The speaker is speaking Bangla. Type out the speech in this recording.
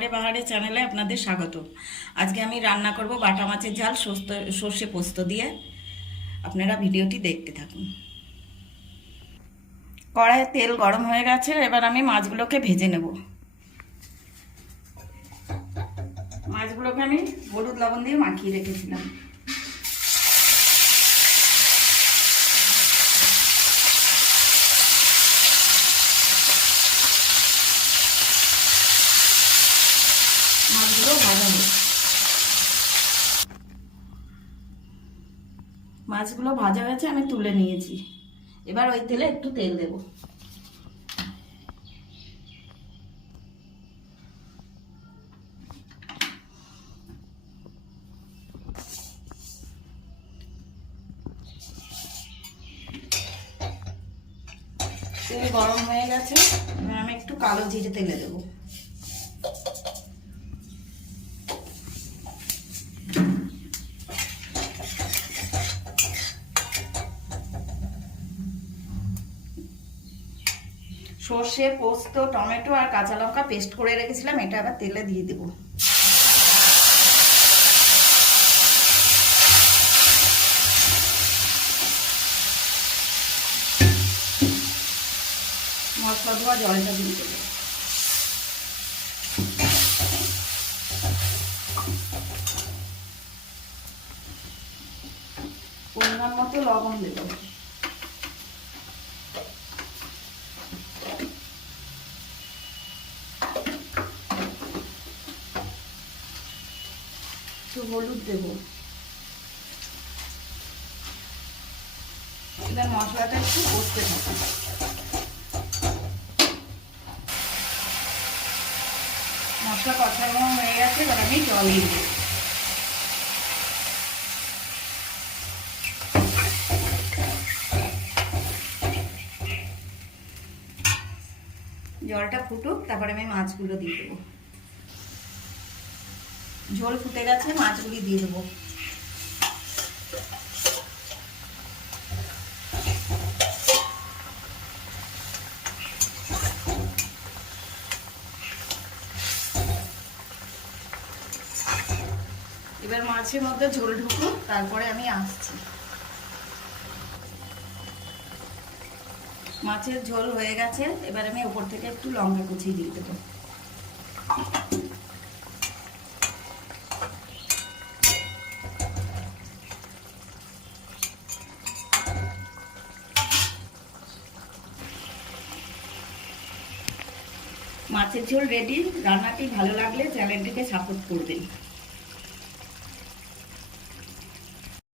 আহারে বাহারে চ্যানেলে আপনাদের স্বাগত। আজকে আমি রান্না করব বাটা মাছের ঝাল সর্ষে পোস্ত দিয়ে। আপনারা ভিডিওটি দেখতে থাকুন। কড়াইয়ে তেল গরম হয়ে গেছে, এবার আমি মাছগুলোকে ভেজে নেব। মাছগুলোকে আমি হলুদ লবণ দিয়ে মাখিয়ে রেখেছিলাম। মাছগুলো ভাজা হয়েছে। মাছগুলো ভাজা হয়েছে, আমি তুলে নিয়েছি। এবার ওই তেলে একটু তেল দেব। তেল গরম হয়ে গেছে, এবার আমি একটু কালো জিরে তেলে দেবো। সর্ষে, পোস্ত, টমেটো আর কাঁচা লঙ্কা পেস্ট করে রেখেছিলাম, এটা আবার তেলে দিয়ে দেব। মশলা ধোয়া জলটা দিয়ে দেবো। পরিমাণ মতো লবণ দেব। একটু হলুদ দেব। এবার মশলাটা একটু কষতে থাকবে। মশলা কষানো হয়ে গেছে, এবার আমি জল দিয়ে দেব। জলটা ফুটুক, তারপরে আমি মাছগুলো দিয়ে দেবো। ঝোল ফুটে গেছে, মাছগুলি দিয়ে দেবো। এবার মাছের মধ্যে ঝোল ঢুকুক, তারপরে আমি আসছি। মাছের ঝোল হয়ে গেছে, এবার আমি উপর থেকে একটু লঙ্কা কুচি দিয়ে দেবো। মাছের ঝোল রেডি। রান্নাটি ভালো লাগলে চ্যানেলটিকে সাপোর্ট করবেন।